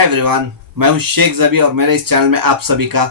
Hi everyone, मैं हूं शेख जबी और मेरे इस चैनल में आप सभी का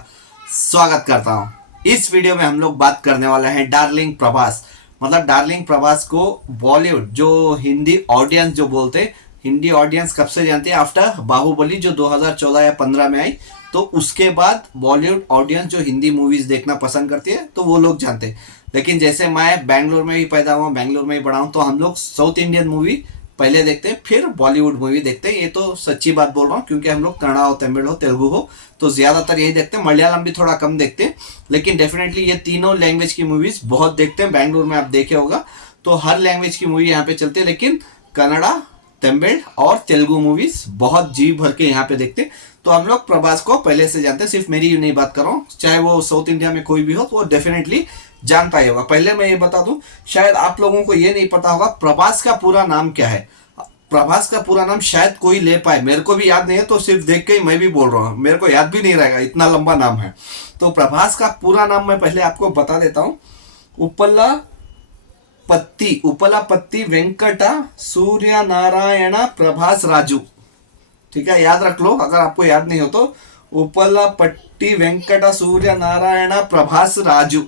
स्वागत करता हूं। इस वीडियो में हम लोग बात करने वाले हैं डार्लिंग प्रभास। मतलब डार्लिंग प्रभास को बॉलीवुड जो हिंदी ऑडियंस जो बोलते हैं, हिंदी ऑडियंस कब से जानती है? आफ्टर बाहुबली जो 2014 या 15 में आई, तो उसके बाद बॉलीवुड ऑडियंस जो हिंदी मूवीज देखना पसंद करती है तो वो लोग जानते हैं। लेकिन जैसे मैं बैंगलोर में ही पैदा हुआ, बैंगलोर में ही बड़ा हूँ, तो हम लोग साउथ इंडियन मूवी पहले देखते हैं, फिर बॉलीवुड मूवी देखते हैं। ये तो सच्ची बात बोल रहा हूँ, क्योंकि हम लोग कन्नड़ा हो, तमिल हो, तेलुगु हो, तो ज़्यादातर यही देखते हैं। मलयालम भी थोड़ा कम देखते हैं, लेकिन डेफिनेटली ये तीनों लैंग्वेज की मूवीज़ बहुत देखते हैं। बैंगलोर में आप देखे होगा तो हर लैंग्वेज की मूवी यहाँ पे चलती है, लेकिन कन्नड़ा, तमिल और तेलुगु मूवीज़ बहुत जी भर के यहाँ पे देखते हैं। तो हम लोग प्रभास को पहले से जानते हैं, सिर्फ मेरी नहीं बात कर रहा हूँ, चाहे वो साउथ इंडिया में कोई भी हो तो वो डेफिनेटली जानता ही होगा। पहले मैं ये बता दूं, शायद आप लोगों को ये नहीं पता होगा प्रभास का पूरा नाम क्या है। प्रभास का पूरा नाम शायद कोई ले पाए, मेरे को भी याद नहीं है, तो सिर्फ देख के ही मैं भी बोल रहा हूँ, मेरे को याद भी नहीं रहेगा, इतना लंबा नाम है। तो प्रभास का पूरा नाम मैं पहले आपको बता देता हूँ। उपलापत्ति वेंकटा सूर्य नारायण प्रभास राजू। ठीक है, याद रख लो, अगर आपको याद नहीं हो तो उपलापट्टी वेंकटा सूर्य नारायण प्रभास राजू,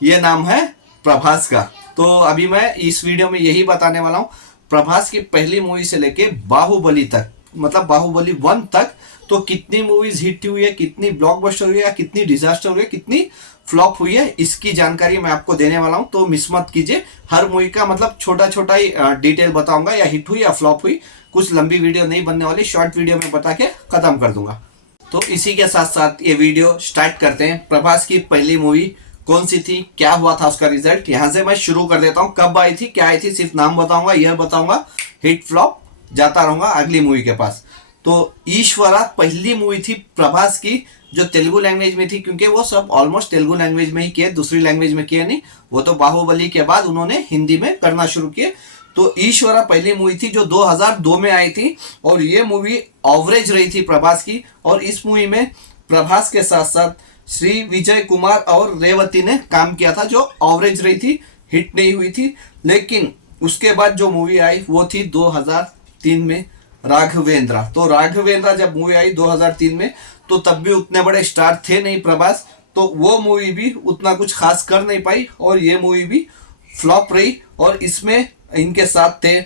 ये नाम है प्रभास का। तो अभी मैं इस वीडियो में यही बताने वाला हूँ, प्रभास की पहली मूवी से लेके बाहुबली तक, मतलब बाहुबली 1 तक, तो कितनी मूवीज हिट हुई है, कितनी ब्लॉकबस्टर हुई है, कितनी डिजास्टर हुई है, कितनी फ्लॉप हुई है, इसकी जानकारी मैं आपको देने वाला हूं। तो मिस मत कीजिए। हर मूवी का मतलब छोटा छोटा ही डिटेल बताऊंगा, या हिट हुई या फ्लॉप हुई। कुछ लंबी वीडियो नहीं बनने वाली, शॉर्ट वीडियो में बता के खत्म कर दूंगा। तो इसी के साथ साथ ये वीडियो स्टार्ट करते हैं। प्रभास की पहली मूवी कौन सी थी, क्या हुआ था उसका रिजल्ट, यहां से मैं शुरू कर देता हूं। कब आई थी, क्या आई थी, सिर्फ नाम बताऊंगा, ईयर बताऊंगा, हिट फ्लॉप जाता रहूंगा अगली मूवी के पास। तो ईश्वरा पहली मूवी थी प्रभास की, जो तेलुगु लैंग्वेज में थी, क्योंकि वो सब ऑलमोस्ट तेलुगु लैंग्वेज में ही किए, दूसरी लैंग्वेज में किए नहीं। वो तो बाहुबली के बाद उन्होंने हिंदी में करना शुरू किए। तो ईश्वरा पहली मूवी थी जो 2002 में आई थी, और ये मूवी एवरेज रही थी प्रभास की। और इस मूवी में प्रभास के साथ साथ श्री विजय कुमार और रेवती ने काम किया था, जो एवरेज रही थी, हिट नहीं हुई थी। लेकिन उसके बाद जो मूवी आई वो थी 2003 में राघवेंद्र। तो राघवेंद्र जब मूवी आई 2003 में, तो तब भी उतने बड़े स्टार थे नहीं प्रभास, तो वो मूवी भी उतना कुछ खास कर नहीं पाई, और ये मूवी भी फ्लॉप रही। और इसमें इनके साथ थे,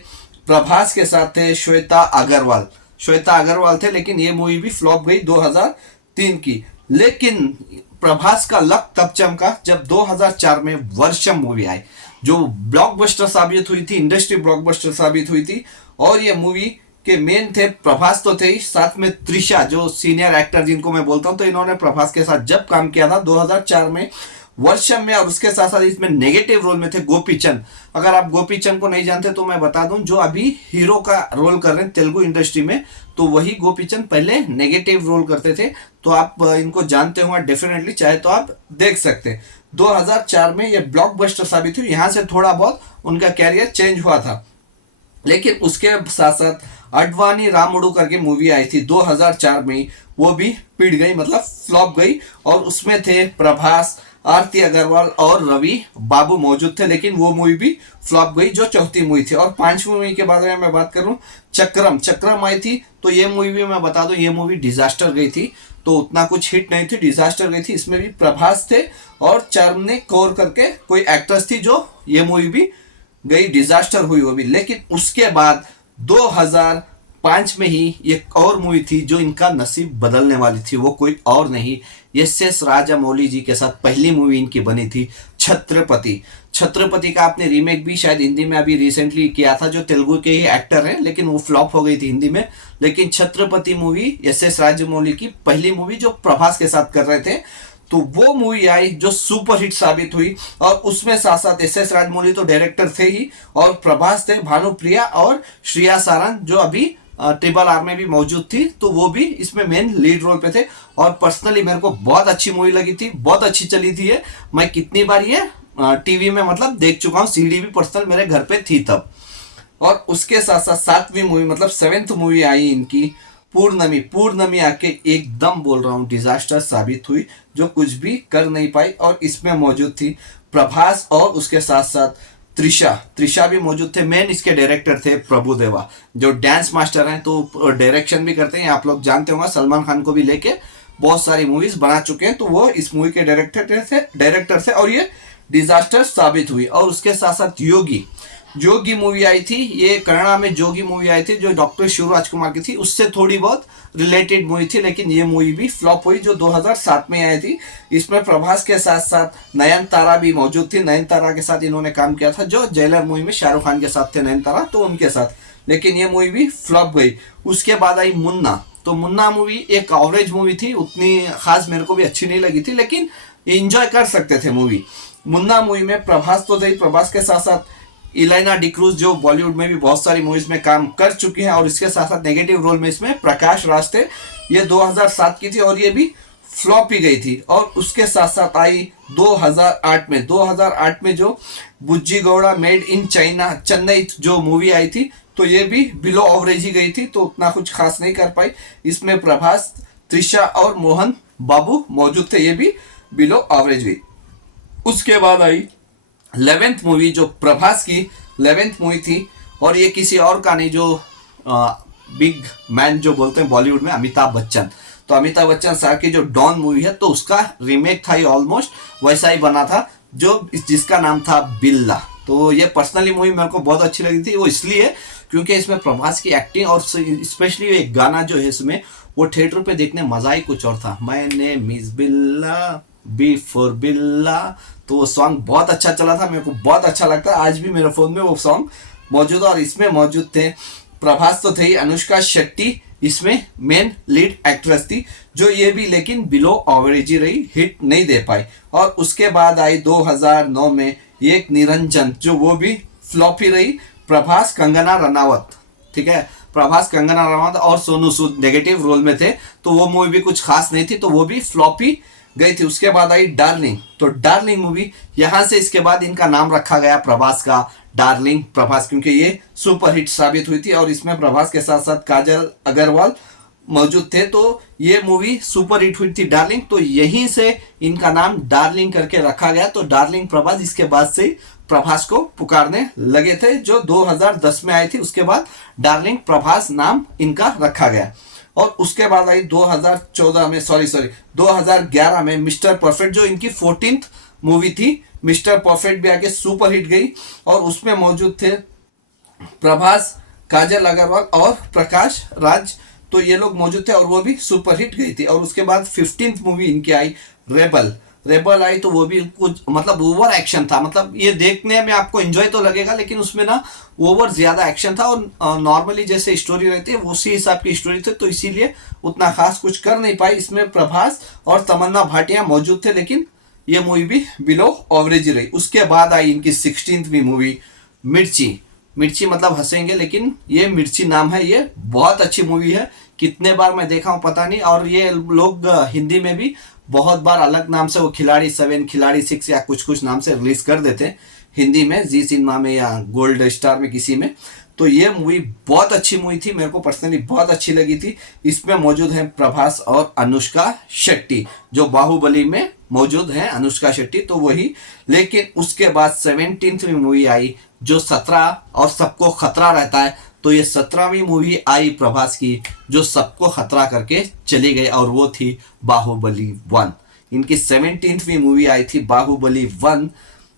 प्रभास के साथ थे श्वेता अग्रवाल थे, लेकिन ये मूवी भी फ्लॉप गई 2003 की। लेकिन प्रभास का लक तब चमका जब 2004 में वर्षम मूवी आई, जो ब्लॉकबस्टर साबित हुई थी, इंडस्ट्री ब्लॉकबस्टर साबित हुई थी। और ये मूवी के मेन थे प्रभास तो थे ही, साथ में त्रिशा जो सीनियर एक्टर जिनको मैं बोलता हूं, तो इन्होंने प्रभास के साथ जब काम किया था 2004 में वर्षम में। और उसके साथ साथ इसमें नेगेटिव रोल में थे गोपी चंद। अगर आप गोपी चंद को नहीं जानते तो मैं बता दूं, जो अभी हीरो का रोल कर रहे हैं तेलुगु इंडस्ट्री में, तो वही गोपी चंद पहले नेगेटिव रोल करते थे। तो आप इनको जानते होंगे डेफिनेटली, चाहे तो आप देख सकते हैं। 2004 में ये ब्लॉकबस्टर साबित हुई, यहाँ से थोड़ा बहुत उनका कैरियर चेंज हुआ था। लेकिन उसके साथ साथ अडवाणी रामुडू करके मूवी आई थी 2004 में, वो भी पिट गई, मतलब फ्लॉप गई। और उसमें थे प्रभास, आरती अग्रवाल और रवि बाबू मौजूद थे, लेकिन वो मूवी भी फ्लॉप गई, जो चौथी मूवी थी। और पांचवी मूवी के बारे में मैं बात करूं, चक्रम आई थी, तो ये मूवी भी मैं बता दूं, ये मूवी डिजास्टर गई थी, तो उतना कुछ हिट नहीं थी, डिजास्टर गई थी। इसमें भी प्रभास थे और चरमने कौर करके कोई एक्ट्रेस थी, जो ये मूवी भी गई, डिजास्टर हुई वो भी। लेकिन उसके बाद 2005 में ही एक और मूवी थी जो इनका नसीब बदलने वाली थी, वो कोई और नहीं, एस राजामौली जी के साथ पहली मूवी इनकी बनी थी छत्रपति का आपने रीमेक भी शायद हिंदी में अभी रिसेंटली किया था, जो तेलुगु के ही एक्टर हैं, लेकिन वो फ्लॉप हो गई थी हिंदी में। लेकिन छत्रपति मूवी एस राजामौली की पहली मूवी जो प्रभास के साथ कर रहे थे, तो वो मूवी आई जो सुपर हिट साबित हुई। और उसमें साथ साथ एस राजमौली तो डायरेक्टर थे ही, और प्रभास थे, भानुप्रिया और श्रेया सारन जो अभी RRR में भी मौजूद थी, तो वो भी इसमें मेन लीड रोल पे थे। और पर्सनली मेरे को बहुत अच्छी मूवी लगी थी, बहुत अच्छी चली थी ये। मैं कितनी बार ये टीवी में मतलब देख चुका हूँ, सीडी भी पर्सनल मेरे घर पे थी तब। और उसके साथ साथ सातवीं मूवी मतलब 7th मूवी आई इनकी पूर्णमी आके एकदम बोल रहा हूँ डिजास्टर साबित हुई, जो कुछ भी कर नहीं पाई। और इसमें मौजूद थी प्रभास और उसके साथ साथ त्रिशा त्रिशा भी मौजूद थे। मेन इसके डायरेक्टर थे प्रभुदेवा, जो डांस मास्टर हैं, तो डायरेक्शन भी करते हैं, आप लोग जानते होंगे, सलमान खान को भी लेके बहुत सारी मूवीज बना चुके हैं। तो वो इस मूवी के डायरेक्टर थे और ये डिजास्टर साबित हुई। और उसके साथ साथ जोगी मूवी आई थी, ये कन्नड़ा में जोगी मूवी आई थी, जो डॉक्टर शिवराज कुमार की थी, उससे थोड़ी बहुत रिलेटेड मूवी थी, लेकिन ये मूवी भी फ्लॉप हुई, जो 2007 में आई थी। इसमें प्रभास के साथ साथ नयनतारा भी मौजूद थी। नयनतारा के साथ इन्होंने काम किया था, जो जेलर मूवी में शाहरुख खान के साथ थे नयनतारा, तो उनके साथ, लेकिन ये मूवी भी फ्लॉप गई। उसके बाद आई मुन्ना। तो मुन्ना मूवी एक एवरेज मूवी थी, उतनी खास मेरे को भी अच्छी नहीं लगी थी, लेकिन एंजॉय कर सकते थे मूवी। मुन्ना मूवी में प्रभास तो थे, प्रभास के साथ साथ इलाइना डिक्रूज, जो बॉलीवुड में भी बहुत सारी मूवीज में काम कर चुकी हैं, और इसके साथ साथ नेगेटिव रोल में इसमें प्रकाश राज थे। ये 2007 की थी और ये भी फ्लॉप ही गई थी। और उसके साथ साथ आई 2008 में जो बुज्जी Gowda made in China Chennai जो मूवी आई थी, तो ये भी बिलो एवरेज ही गई थी, तो उतना कुछ खास नहीं कर पाई। इसमें प्रभास, त्रिशा और मोहन बाबू मौजूद थे, ये भी बिलो एवरेज गई। उसके बाद आई 11th मूवी, जो प्रभास की 11th मूवी थी, और ये किसी और का नहीं, जो बिग मैन जो बोलते हैं बॉलीवुड में, अमिताभ बच्चन। तो अमिताभ बच्चन सर की जो डॉन मूवी है, तो उसका रीमेक था, ये ऑलमोस्ट वैसा ही बना था, जो जिसका नाम था बिल्ला। तो ये पर्सनली मूवी मेरे को बहुत अच्छी लगी थी, वो इसलिए क्योंकि इसमें प्रभास की एक्टिंग और स्पेशली एक गाना जो है इसमें, वो थिएटर पे देखने मजा ही कुछ और था। माय नेम इज बिल्ला, बी फॉर बिल्ला। तो वो सॉन्ग बहुत अच्छा चला था, मेरे को बहुत अच्छा लगता है, आज भी मेरे फोन में वो सॉन्ग मौजूद है। और इसमें मौजूद थे प्रभास तो थे ही, अनुष्का शेट्टी इसमें मेन लीड एक्ट्रेस थी, जो ये भी लेकिन बिलो एवरेज ही रही, हिट नहीं दे पाई। और उसके बाद आई 2009 में एक निरंजन, जो वो भी फ्लॉप ही रही। प्रभास, कंगना रनावत, ठीक है, प्रभास, कंगना रनावत और सोनू सूद नेगेटिव रोल में थे, तो वो मूवी भी कुछ खास नहीं थी, तो वो भी फ्लॉप ही गई थी। उसके बाद आई डार्लिंग। तो डार्लिंग मूवी, यहां से इसके बाद इनका नाम रखा गया प्रभास का, डार्लिंग प्रभास, क्योंकि ये सुपर हिट साबित हुई थी। और इसमें प्रभास के साथ साथ काजल अग्रवाल मौजूद थे, तो ये मूवी सुपर हिट हुई थी डार्लिंग, तो यहीं से इनका नाम डार्लिंग करके रखा गया। तो डार्लिंग प्रभास, इसके बाद से प्रभास को पुकारने लगे थे, जो 2010 में आई थी। उसके बाद डार्लिंग प्रभास नाम इनका रखा गया। और उसके बाद आई 2011 में मिस्टर परफेक्ट, जो इनकी 14th मूवी थी। मिस्टर परफेक्ट भी आगे सुपर हिट गई, और उसमें मौजूद थे प्रभास, काजल अग्रवाल और प्रकाश राज, तो ये लोग मौजूद थे, और वो भी सुपर हिट गई थी। और उसके बाद 15th मूवी इनकी आई रेबल आई, तो वो भी कुछ मतलब ओवर एक्शन था, मतलब ये देखने में आपको एंजॉय तो लगेगा, लेकिन उसमें ना ओवर ज्यादा एक्शन था, और नॉर्मली जैसे स्टोरी रहती है उसी हिसाब की स्टोरी थी, तो इसीलिए उतना खास कुछ कर नहीं पाई। इसमें प्रभास और तमन्ना भाटिया मौजूद थे, लेकिन ये मूवी भी बिलो एवरेज रही। उसके बाद आई इनकी 16वीं मूवी मिर्ची मतलब हंसेंगे, लेकिन ये मिर्ची नाम है, ये बहुत अच्छी मूवी है, कितने बार मैं देखा हूँ पता नहीं। और ये लोग हिंदी में भी बहुत बार अलग नाम से, वो खिलाड़ी 7, खिलाड़ी 6 या कुछ नाम से रिलीज कर देते हैं हिंदी में, जी सिनेमा में या गोल्ड स्टार में किसी में। तो ये मूवी बहुत अच्छी मूवी थी, मेरे को पर्सनली बहुत अच्छी लगी थी। इसमें मौजूद हैं प्रभास और अनुष्का शेट्टी, जो बाहुबली में मौजूद हैं अनुष्का शेट्टी, तो वही। लेकिन उसके बाद 17वीं मूवी आई, जो 17 और सबको खतरा रहता है, तो ये 17वीं मूवी आई प्रभास की, जो सबको खतरा करके चली गई, और वो थी बाहुबली 1। इनकी 17वीं मूवी आई थी बाहुबली 1,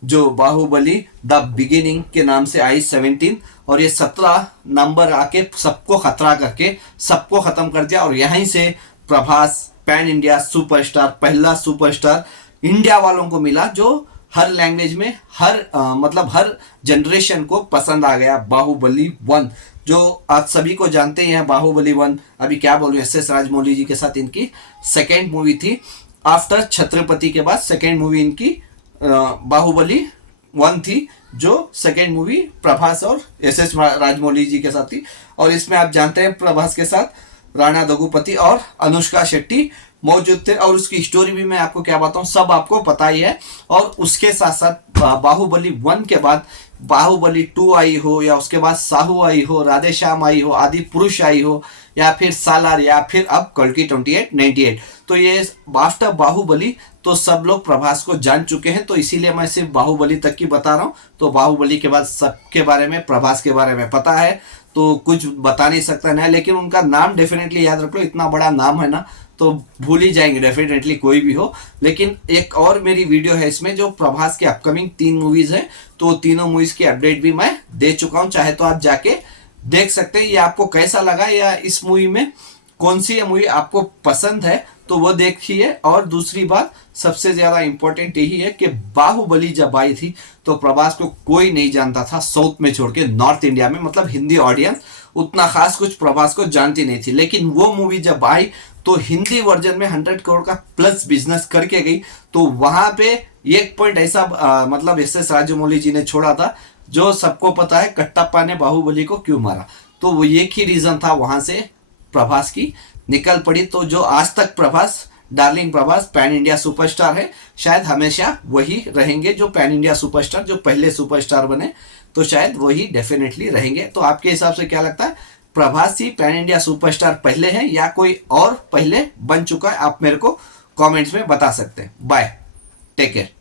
जो बाहुबली द बिगिनिंग के नाम से आई 17, और ये 17 नंबर आके सबको खतरा करके सबको खत्म कर दिया। और यहीं से प्रभास पैन इंडिया सुपरस्टार, पहला सुपरस्टार इंडिया वालों को मिला, जो हर लैंग्वेज में मतलब हर जनरेशन को पसंद आ गया। बाहुबली 1, जो आप सभी को जानते ही हैं, बाहुबली 1 अभी क्या बोलूं, एस राजमौली जी के साथ इनकी सेकेंड मूवी थी। आफ्टर छत्रपति के बाद सेकेंड मूवी इनकी बाहुबली 1 थी, जो सेकेंड मूवी प्रभास और एस राजमौली जी के साथ थी। और इसमें आप जानते हैं प्रभास के साथ राणा दगुपति और अनुष्का शेट्टी मौजूद थे, और उसकी स्टोरी भी मैं आपको क्या बताऊं, सब आपको पता ही है। और उसके साथ साथ बाहुबली 1 के बाद बाहुबली 2 आई हो, या उसके बाद साहू आई हो, राधे श्याम आई हो, आदि पुरुष आई हो, या फिर सालार, या फिर अब कल्कि 2898, तो ये आफ्टर बाहुबली तो सब लोग प्रभास को जान चुके हैं, तो इसीलिए मैं सिर्फ बाहुबली तक की बता रहा हूँ। तो बाहुबली के बाद सबके बारे में, प्रभास के बारे में पता है, तो कुछ बता नहीं सकता नया, लेकिन उनका नाम डेफिनेटली याद रख लो, इतना बड़ा नाम है ना, तो भूल ही जाएंगे डेफिनेटली कोई भी हो। लेकिन एक और मेरी वीडियो है इसमें जो प्रभास की अपकमिंग 3 मूवीज है, तो तीनों मूवीज की अपडेट भी मैं दे चुका हूँ, चाहे तो आप जाके देख सकते हैं। ये आपको कैसा लगा, या इस मूवी में कौन सी मूवी आपको पसंद है, तो वो देखिए। और दूसरी बात सबसे ज्यादा इंपॉर्टेंट यही है कि बाहुबली जब आई थी तो प्रभास को कोई नहीं जानता था साउथ में छोड़ के, नॉर्थ इंडिया में, मतलब हिंदी ऑडियंस उतना खास कुछ प्रभास को जानती नहीं थी। लेकिन वो मूवी जब आई तो हिंदी वर्जन में 100 करोड़ का प्लस बिजनेस करके गई। तो वहां पे एक पॉइंट ऐसा मतलब एस राजमौली जी ने छोड़ा था, जो सबको पता है कट्टाप्पा ने बाहुबली को क्यों मारा, तो वो एक ही रीजन था, वहां से प्रभास की निकल पड़ी। तो जो आज तक Prabhas, darling Prabhas pan India superstar है, शायद हमेशा वही रहेंगे जो पैन इंडिया सुपरस्टार, जो पहले सुपरस्टार बने, तो शायद वही डेफिनेटली रहेंगे। तो आपके हिसाब से क्या लगता है, प्रभास ही पैन इंडिया सुपरस्टार पहले है या कोई और पहले बन चुका है? आप मेरे को कमेंट्स में बता सकते हैं। Bye, take care.